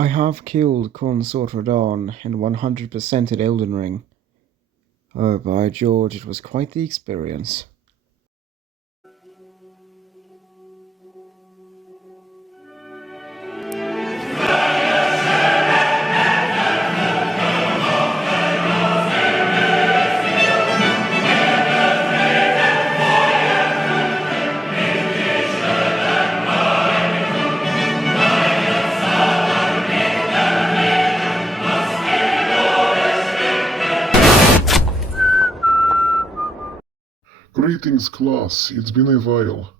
I have killed Consort Radahn and 100%ed Elden Ring. Oh, by George, it was quite the experience. Greetings, class. It's been a while.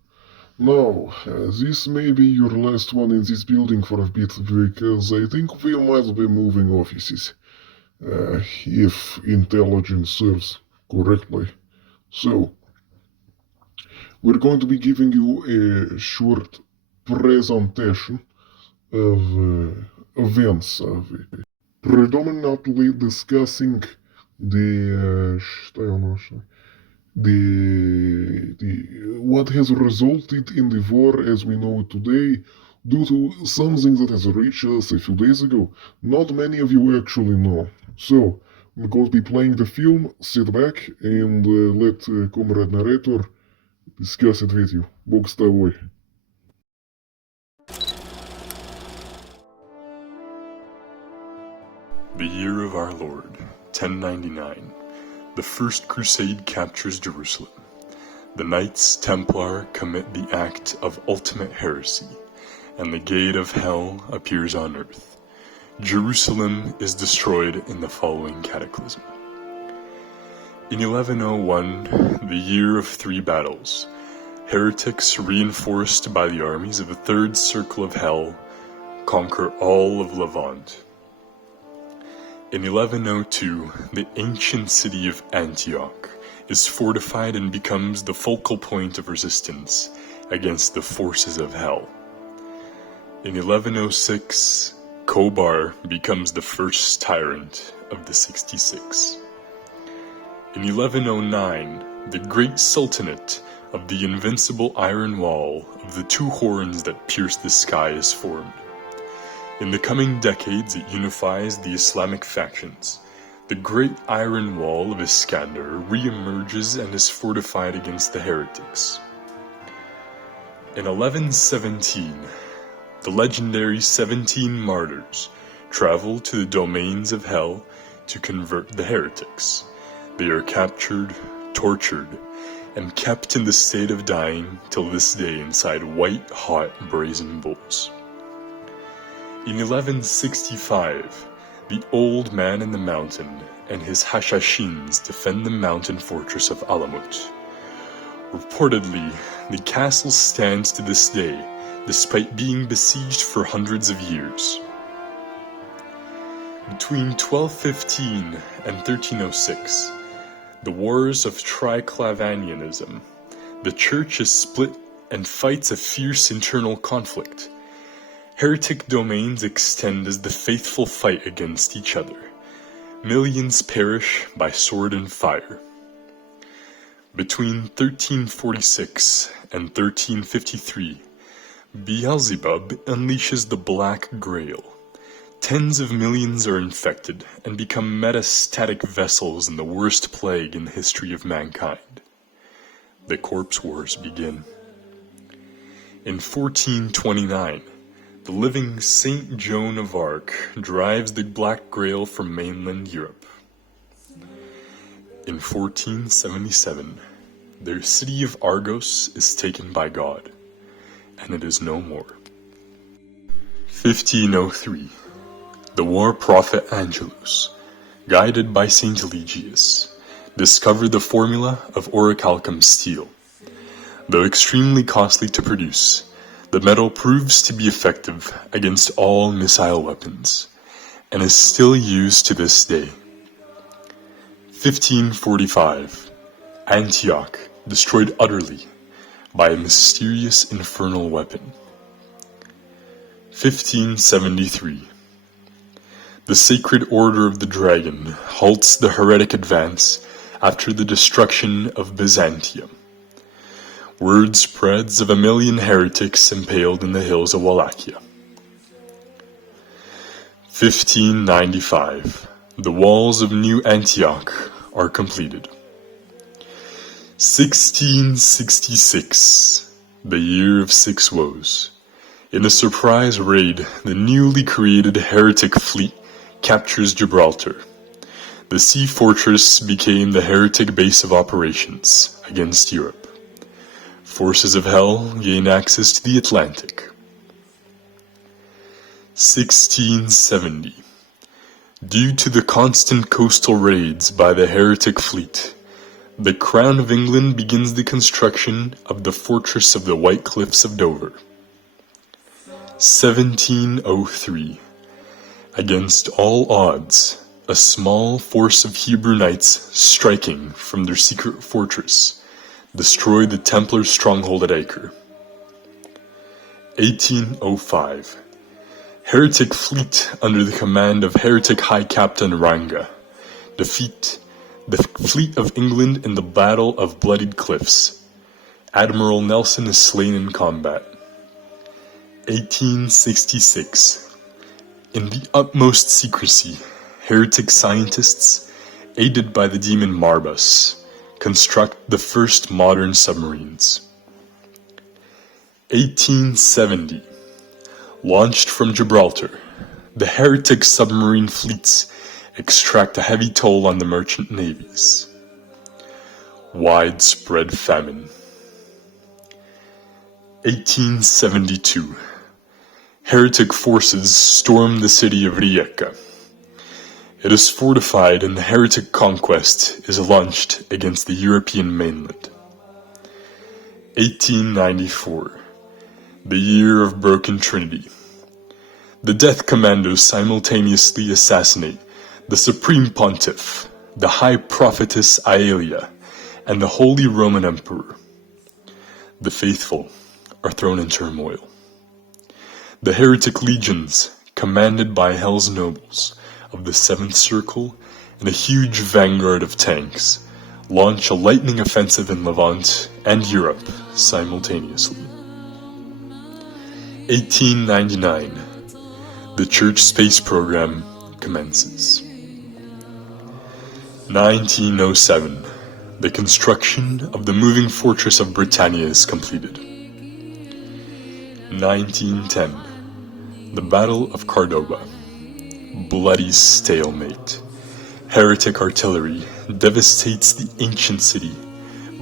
Now, this may be your last one in this building for a bit, because I think we might be moving offices. If intelligence serves correctly. So, we're going to be giving you a short presentation of events, predominantly discussing the what has resulted in the war as we know it today due to something that has reached us a few days ago. Not many of you actually know. So, I'm going to be playing the film, sit back and let comrade narrator discuss it with you. Bog с тобой. The year of our Lord, 1099. The First Crusade captures Jerusalem. The Knights Templar commit the act of ultimate heresy, and the gate of hell appears on earth. Jerusalem is destroyed in the following cataclysm. In 1101, the year of three battles, heretics reinforced by the armies of the Third Circle of Hell conquer all of Levant. In 1102, the ancient city of Antioch is fortified and becomes the focal point of resistance against the forces of hell. In 1106, Kobar becomes the first tyrant of the 66. In 1109, the great sultanate of the invincible iron wall of the two horns that pierce the sky is formed. In the coming decades, it unifies the Islamic factions. The great iron wall of Iskander re-emerges and is fortified against the heretics. In 1117, the legendary 17 martyrs travel to the domains of hell to convert the heretics. They are captured, tortured, and kept in the state of dying till this day inside white-hot brazen bulls. In 1165, the Old Man in the Mountain and his Hashashins defend the mountain fortress of Alamut. Reportedly, the castle stands to this day, despite being besieged for hundreds of years. Between 1215 and 1306, the Wars of Triclavanianism, the Church is split and fights a fierce internal conflict. Heretic domains extend as the faithful fight against each other. Millions perish by sword and fire. Between 1346 and 1353, Beelzebub unleashes the Black Grail. Tens of millions are infected and become metastatic vessels in the worst plague in the history of mankind. The Corpse Wars begin. In 1429, the living Saint Joan of Arc drives the Black Grail from mainland Europe. In 1477, the city of Argos is taken by God, and it is no more. 1503, the war prophet Angelus, guided by Saint Eligius, discovered the formula of orichalcum steel. Though extremely costly to produce, the metal proves to be effective against all missile weapons, and is still used to this day. 1545, Antioch destroyed utterly by a mysterious infernal weapon. 1573, the Sacred Order of the Dragon halts the heretic advance after the destruction of Byzantium. Word spreads of 1 million heretics impaled in the hills of Wallachia. 1595. The walls of New Antioch are completed. 1666. The year of six woes. In a surprise raid, the newly created heretic fleet captures Gibraltar. The sea fortress became the heretic base of operations against Europe. Forces of hell gain access to the Atlantic. 1670. Due to the constant coastal raids by the heretic fleet, the Crown of England begins the construction of the Fortress of the White Cliffs of Dover. 1703. Against all odds, a small force of Hebrew knights striking from their secret fortress destroyed the Templar stronghold at Acre. 1805. Heretic fleet under the command of heretic High Captain Ranga defeat the fleet of England in the Battle of Bloodied Cliffs. Admiral Nelson is slain in combat. 1866. In the utmost secrecy, heretic scientists, aided by the demon Marbus, construct the first modern submarines. 1870. Launched from Gibraltar, the heretic submarine fleets extract a heavy toll on the merchant navies. Widespread famine. 1872. Heretic forces storm the city of Rijeka. It is fortified and the heretic conquest is launched against the European mainland. 1894. The year of Broken Trinity. The Death Commandos simultaneously assassinate the Supreme Pontiff, the High Prophetess Aelia, and the Holy Roman Emperor. The faithful are thrown in turmoil. The heretic legions, commanded by Hell's nobles of the Seventh Circle and a huge vanguard of tanks, launch a lightning offensive in Levant and Europe simultaneously. 1899. The Church Space Program commences. 1907. The construction of the moving fortress of Britannia is completed. 1910. The Battle of Cordoba. Bloody stalemate. Heretic artillery devastates the ancient city,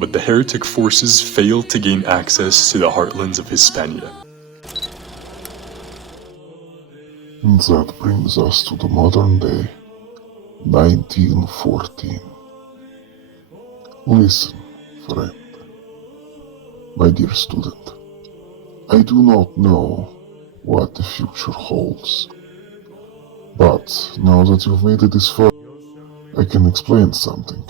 but the heretic forces fail to gain access to the heartlands of Hispania. That brings us to the modern day, 1914. Listen, friend, my dear student, I do not know what the future holds, but now that you've made it this far, I can explain something.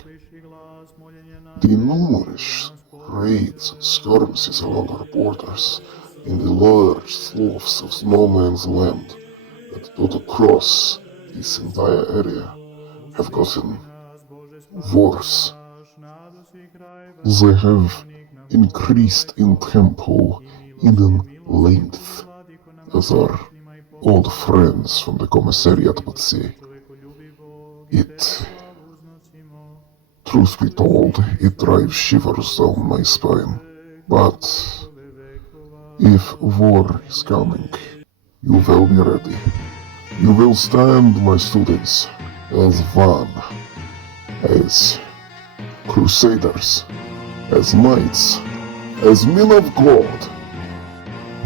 The numerous raids and skirmishes along our borders in the large sloughs of no man's land that dot across this entire area have gotten worse. They have increased in tempo and in length, as our old friends from the commissariat would say. Truth be told, it drives shivers down my spine. But if war is coming, you will be ready. You will stand, my students, as one, as crusaders, as knights, as men of God.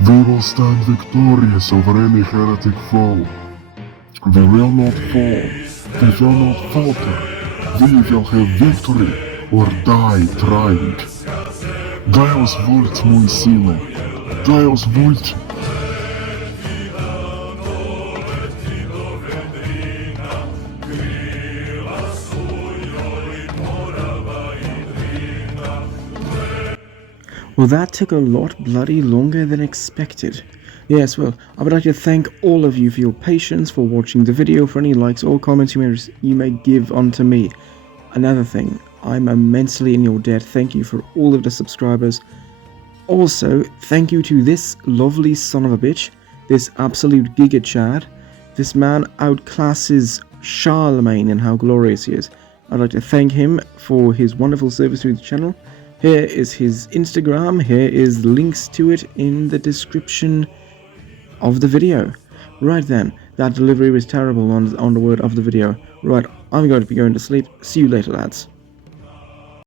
We will stand victorious over any heretic foe. We will not fall. We will not falter. We will have victory or die trying. Дай ons woord, mooi sine. Дай ons woord. Well, that took a lot bloody longer than expected. Yes, well, I would like to thank all of you for your patience, for watching the video, for any likes or comments you may give unto me. Another thing, I'm immensely in your debt. Thank you for all of the subscribers. Also, thank you to this lovely son of a bitch, this absolute Giga Chad, This man outclasses Charlemagne in how glorious he is. I'd like to thank him for his wonderful service to the channel. Here is his Instagram. Here is links to it in the description of the video. Right then, that delivery was terrible on the word of the video. Right, I'm going to be going to sleep. See you later, lads.